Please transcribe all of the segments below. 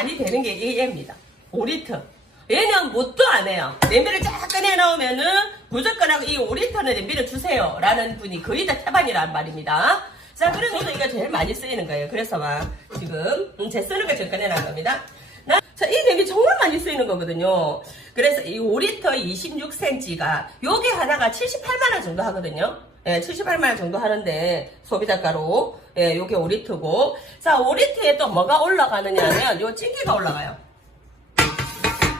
많이 되는 게 얘입니다. 5리터. 얘는 뭣도 안 해요. 냄비를 쫙 꺼내 나오면은 무조건 하고 이 5리터는 냄비를 주세요 라는 분이 거의 다 태반이란 말입니다. 자, 그래서 저도 이거 제일 많이 쓰이는 거예요. 그래서 막 지금 제 쓰는 거 지금 꺼내놓은 겁니다. 자, 이 냄비 정말 많이 쓰이는 거거든요. 그래서 이 5리터 26cm가 요게 하나가 78만원 정도 하거든요. 예, 78만원 정도 하는데 소비자가로 예, 요게 5리터고 자, 5리터에 또 뭐가 올라가느냐 하면 요 찜기가 올라가요.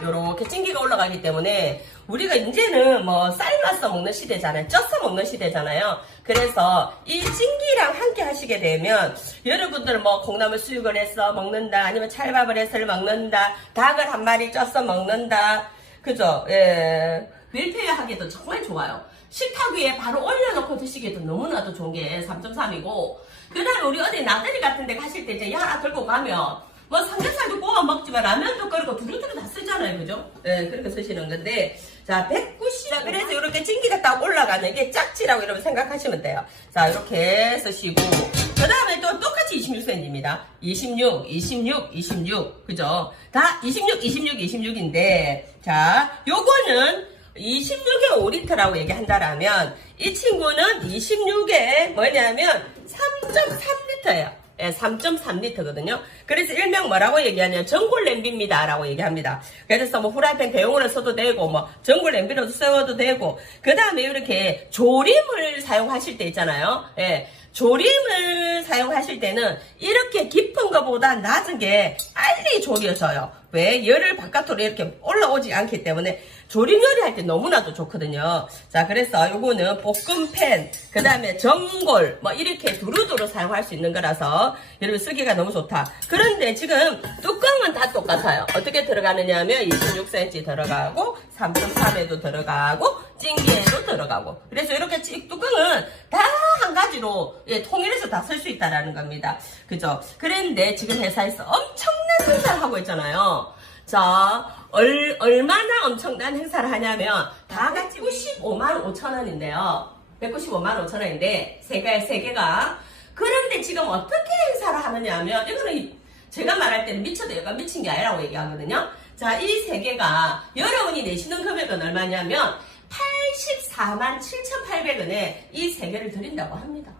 요렇게 찜기가 올라가기 때문에 우리가 이제는 뭐 삶아서 먹는 시대잖아요. 쪄서 먹는 시대잖아요. 그래서 이 찜기랑 함께 하시게 되면 여러분들 뭐 콩나물 수육을 해서 먹는다 아니면 찰밥을 해서 먹는다 닭을 한 마리 쪄서 먹는다 그죠? 예. 밀폐하기도 정말 좋아요. 식탁 위에 바로 올려놓고 드시기도 너무나도 좋은 게 3.3이고 그 다음에 우리 어디 나들이 같은 데 가실 때 이제 야라 들고 가면 뭐 삼겹살도 구워 먹지만 라면도 끓이고 두루두루 다 쓰잖아요. 그죠? 네, 그렇게 쓰시는 건데 자 190. 그래서 이렇게 찜기가 딱 올라가는 게 짝지라고 여러분 생각하시면 돼요. 자 이렇게 쓰시고 그 다음에 또 똑같이 26cm입니다. 26, 26, 26 그죠? 다 26, 26, 26인데 자 요거는 26에 5리터라고 얘기한다라면 이 친구는 26에 뭐냐면 3.3리터예요. 예, 3.3리터거든요. 그래서 일명 뭐라고 얘기하냐면 전골 냄비입니다 라고 얘기합니다. 그래서 뭐 후라이팬 대용으로 써도 되고 뭐 전골 냄비로도 써도 되고 그 다음에 이렇게 조림을 사용하실 때 있잖아요. 예, 조림을 사용하실 때는 이렇게 깊은 것보다 낮은 게 빨리 조려져요. 왜? 열을 바깥으로 이렇게 올라오지 않기 때문에 조림 요리할 때 너무나도 좋거든요. 자, 그래서 요거는 볶음팬, 그 다음에 전골, 뭐 이렇게 두루두루 사용할 수 있는 거라서 여러분 쓰기가 너무 좋다. 그런데 지금 뚜껑은 다 똑같아요. 어떻게 들어가느냐 하면 26cm 들어가고 3.3에도 들어가고 찜기에도 들어가고 그래서 이렇게 뚜껑은 다 한 가지로 예, 통일해서 다 쓸 수 있다라는 겁니다. 그죠? 그런데 지금 회사에서 엄청난 행사를 하고 있잖아요. 자, 얼마나 엄청난 행사를 하냐면 다 같이 195만 5천 원인데요. 195만 5천 원인데 세 개가 그런데 지금 어떻게 행사를 하느냐 하면 이거는 제가 말할 때는 미쳐도 약간 미친 게 아니라고 얘기하거든요. 자, 이 세 개가 여러분이 내시는 금액은 얼마냐면 84만 7,800원에 이 세 개를 드린다고 합니다.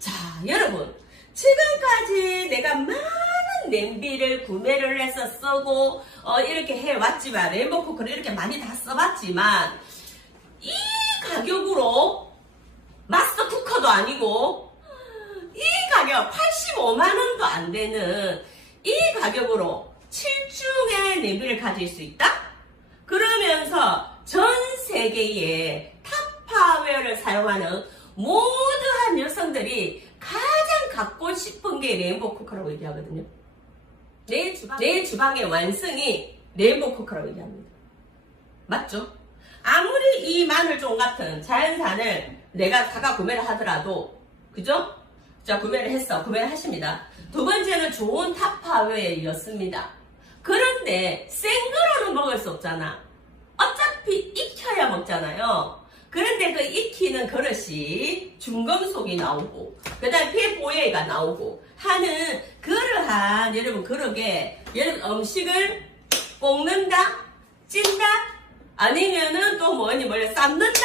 자, 여러분 지금까지 내가 많은 냄비를 구매를 해서 쓰고 이렇게 해왔지만 레인보우쿠크를 이렇게 많이 다 써봤지만 이 가격으로 마스터 쿠커도 아니고 이 가격 85만원도 안 되는 이 가격으로 7중의 냄비를 가질 수 있다? 그러면서 전 세계의 탑파웨어를 사용하는 모든 여성들이 가장 갖고 싶은 게 레인보우 쿠커라고 얘기하거든요. 내 주방의 완성이 레인보우 쿠커라고 얘기합니다. 맞죠? 아무리 이 마늘종 같은 자연산을 내가 사가 구매를 하더라도 그죠? 자, 구매를 하십니다. 두 번째는 좋은 탑파웨어였습니다. 그런데 생거로는 먹을 수 없잖아. 어차피 익혀야 먹잖아요. 그런데 그 익히는 그릇이 중금속이 나오고 그 다음에 PFOA가 나오고 하는 그러한 여러분 그러게 여러분 음식을 볶는다 찐다 아니면은 또 뭐니 삶는다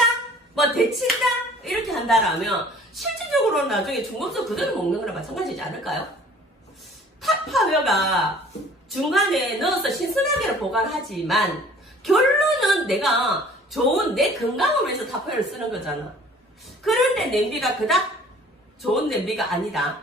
뭐 데친다 이렇게 한다라면 실질적으로 나중에 중금속 그대로 먹는 거랑 마찬가지지 않을까요? 탑파웨어가 중간에 넣어서 신선하게 보관하지만 결론은 내가 좋은 내 건강을 위해서 탑파웨어를 쓰는 거잖아. 그런데 냄비가 그닥 좋은 냄비가 아니다.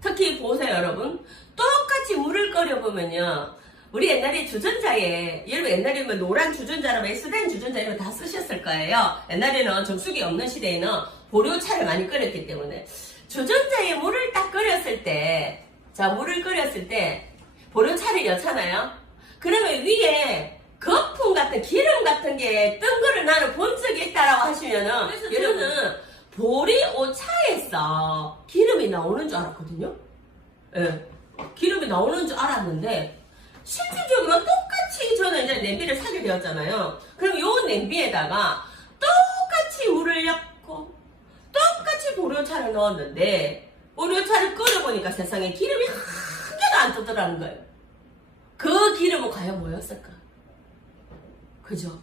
특히 보세요 여러분. 똑같이 물을 끓여보면요. 우리 옛날에 주전자에 여러분 옛날에 뭐 노란 주전자나 에스덴 주전자 이런 거 다 쓰셨을 거예요. 옛날에는 정수기 없는 시대에는 보료차를 많이 끓였기 때문에 주전자에 물을 딱 끓였을 때 자 물을 끓였을 때 보료차를 여잖아요. 그러면 위에 거품 같은 기름 같은 게 뜬 거를 나는 본 적이 있다라고 하시면은 그래서 저는 보리오차에서 기름이 나오는 줄 알았거든요. 예, 기름이 나오는 줄 알았는데 실질적으로 똑같이 저는 이제 냄비를 사게 되었잖아요. 그럼 요 냄비에다가 똑같이 물을 넣고 똑같이 보리오차를 넣었는데 보리오차를 끓여보니까 세상에 기름이 한 개도 안 뜨더라는 거예요. 그 기름은 과연 뭐였을까? 그죠?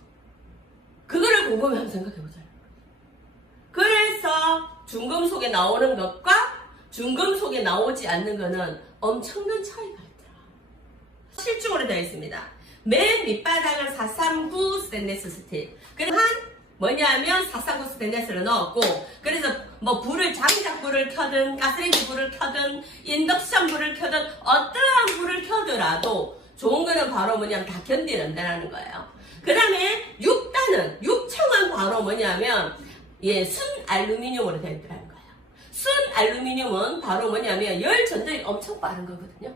그거를 곰곰이 한번 생각해보자요. 그래서 중금속에 나오는 것과 중금속에 나오지 않는 것은 엄청난 차이가 있더라. 실중으로 되어 있습니다. 맨 밑바닥은 439 스테인리스 스틸. 그래서 뭐냐면 439 스테인리스를 넣었고, 그래서 뭐 장작불을 켜든 가스레인지 불을 켜든 인덕션 불을 켜든 어떠한 불을 켜더라도 좋은 거는 바로 뭐냐면 다 견디는다라는 거예요. 그 다음에 6단은 6층은 바로 뭐냐면 순 알루미늄으로 되어 있더라는 거예요. 순 알루미늄은 바로 뭐냐면 열 전도율이 엄청 빠른 거거든요.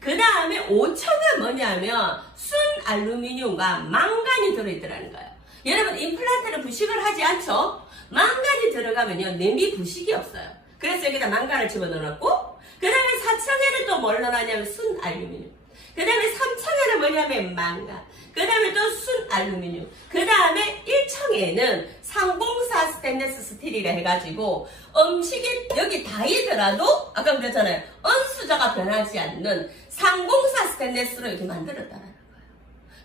그 다음에 5층은 뭐냐면 순 알루미늄과 망간이 들어있더라는 거예요. 여러분 임플란트는 부식을 하지 않죠? 망간이 들어가면요 냄비 부식이 없어요. 그래서 여기다 망간을 집어넣었고, 그 다음에 4층에는 또 뭘 넣어놨냐면 순 알루미늄, 그 다음에 3층에는 뭐냐면 망간, 그 다음에 또 순 알루미늄, 그 다음에 1층에는 상공사 스테인리스 스틸이라 해가지고 음식이 여기 닿이더라도 아까 그랬잖아요. 은수저가 변하지 않는 상공사 스테인리스로 이렇게 만들었다는 거예요.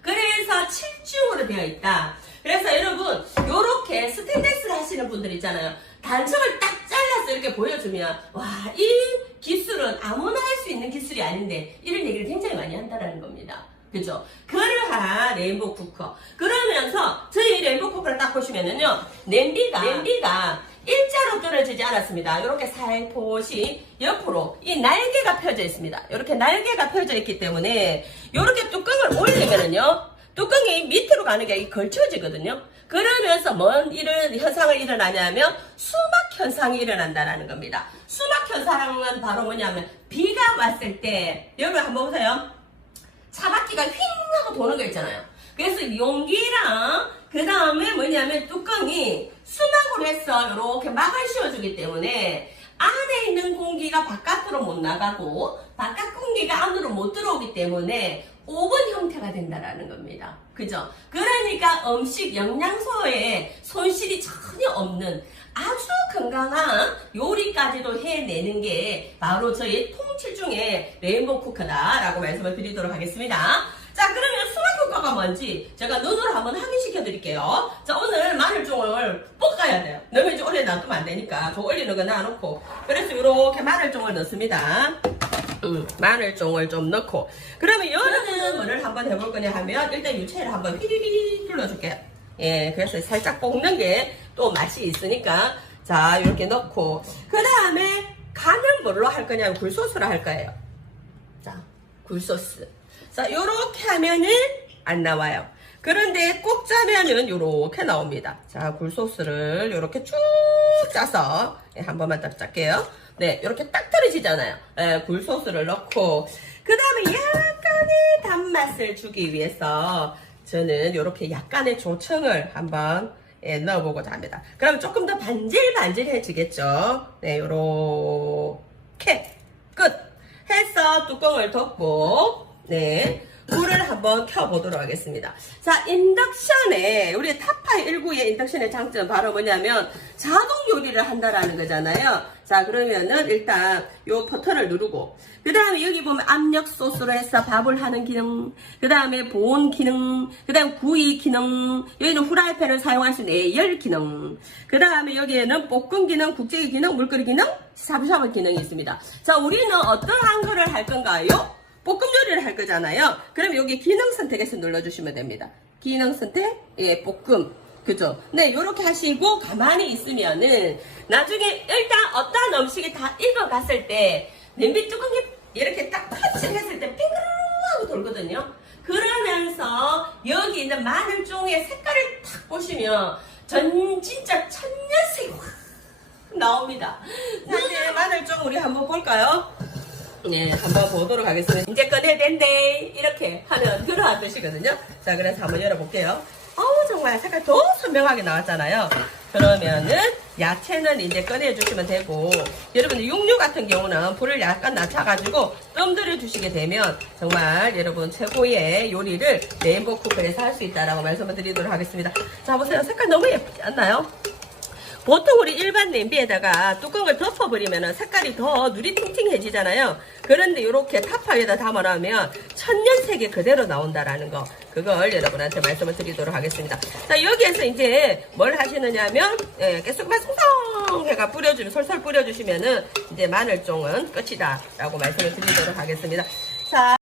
그래서 7중으로 되어 있다. 그래서 여러분 요렇게 스테인리스를 하시는 분들 있잖아요. 단청을 딱 잘라서 이렇게 보여주면 와, 이 기술은 아무나 할 수 있는 기술이 아닌데 이런 얘기를 굉장히 많이 한다는 겁니다. 그죠? 그러한 레인보우 쿠커. 그러면서 저희 레인보우 쿠커를 딱 보시면은요, 냄비가 일자로 떨어지지 않았습니다. 이렇게 살포시 옆으로 이 날개가 펴져 있습니다. 이렇게 날개가 펴져 있기 때문에 이렇게 뚜껑을 올리면은요, 뚜껑이 밑으로 가는 게 걸쳐지거든요. 그러면서 뭔 이런 현상을 일어나냐면 수막 현상이 일어난다는 겁니다. 수막 현상은 바로 뭐냐면 비가 왔을 때, 여러분 한번 보세요. 차바퀴가 휙 하고 도는 거 있잖아요. 그래서 용기랑 그 다음에 뭐냐면 뚜껑이 수막으로 해서 이렇게 막을 씌워주기 때문에 안에 있는 공기가 바깥으로 못 나가고 바깥 공기가 안으로 못 들어오기 때문에 오븐 형태가 된다라는 겁니다. 그죠? 그러니까 음식 영양소에 손실이 전혀 없는 아주 건강한 요리까지도 해내는 게 바로 저희 통칠 중에 레인보우 쿠커다라고 말씀을 드리도록 하겠습니다. 자, 그러면 수막 효과가 뭔지 제가 눈으로 한번 확인시켜 드릴게요. 자, 오늘 마늘종을 볶아야 돼요. 너무 이제 오래 놔두면 안 되니까 저 올리는 거 놔놓고, 그래서 이렇게 마늘종을 넣습니다. 마늘종을 좀 넣고, 그러면 여러분은 뭐를 한번 해볼 거냐 하면 일단 유채를 한번 휘리리 둘러줄게요. 예, 그래서 살짝 볶는 게 또 맛이 있으니까, 자, 이렇게 넣고, 그 다음에 간은 뭘로 할 거냐면 굴소스로 할 거예요. 자, 굴소스. 자, 요렇게 하면은 안 나와요. 그런데 꼭 짜면은 요렇게 나옵니다. 자, 굴소스를 요렇게 쭉 짜서, 예, 한 번만 딱 짤게요. 네, 요렇게 딱 떨어지잖아요. 예, 굴소스를 넣고, 그 다음에 약간의 단맛을 주기 위해서 저는 요렇게 약간의 조청을 한번 넣어보고자 합니다. 그럼 조금 더 반질반질해지겠죠. 네, 요렇게 끝 해서 뚜껑을 덮고, 네, 불을 한번 켜보도록 하겠습니다. 자, 인덕션에 우리 타파 19의 인덕션의 장점은 바로 뭐냐면 자동 요리를 한다라는 거잖아요. 자, 그러면은 일단 요 버튼을 누르고, 그 다음에 여기 보면 압력 소스로 해서 밥을 하는 기능, 그 다음에 보온 기능, 그 다음에 구이 기능, 여기는 후라이팬을 사용할 수 있는 열 기능, 그 다음에 여기에는 볶음 기능, 국제기 기능, 물끓이 기능, 샤브샤브 기능이 있습니다. 자, 우리는 어떠한 거를 할 건가요? 볶음 요리를 할 거잖아요. 그럼 여기 기능 선택에서 눌러주시면 됩니다. 기능 선택, 예, 볶음. 그죠? 네, 요렇게 하시고 가만히 있으면은 나중에 일단 어떠한 음식이 다 익어갔을 때 냄비 뚜껑이 이렇게 딱 터치를 했을 때 빙그르르 돌거든요. 그러면서 여기 있는 마늘종의 색깔을 딱 보시면 진짜 천년색이 확 나옵니다. 자, 이제 마늘종 우리 한번 볼까요? 네, 한번 보도록 하겠습니다. 이제 꺼내야 된대, 이렇게 하면 그러한 뜻이거든요. 자, 그래서 한번 열어볼게요. 어우, 정말 색깔 너무 선명하게 나왔잖아요. 그러면은 야채는 이제 꺼내주시면 되고, 여러분 육류 같은 경우는 불을 약간 낮춰가지고 뜸 들여주시게 되면 정말 여러분 최고의 요리를 레인보우 쿠커에서 할 수 있다라고 말씀을 드리도록 하겠습니다. 자, 보세요. 색깔 너무 예쁘지 않나요? 보통 우리 일반 냄비에다가 뚜껑을 덮어버리면 색깔이 더 누리팅팅해지잖아요. 그런데 이렇게 타파에다 담아놓으면 천년색이 그대로 나온다라는 거, 그걸 여러분한테 말씀을 드리도록 하겠습니다. 자, 여기에서 이제 뭘 하시느냐면 깨소금만 송송 해가 뿌려주면, 솔솔 뿌려주시면은 이제 마늘종은 끝이다 라고 말씀을 드리도록 하겠습니다. 자.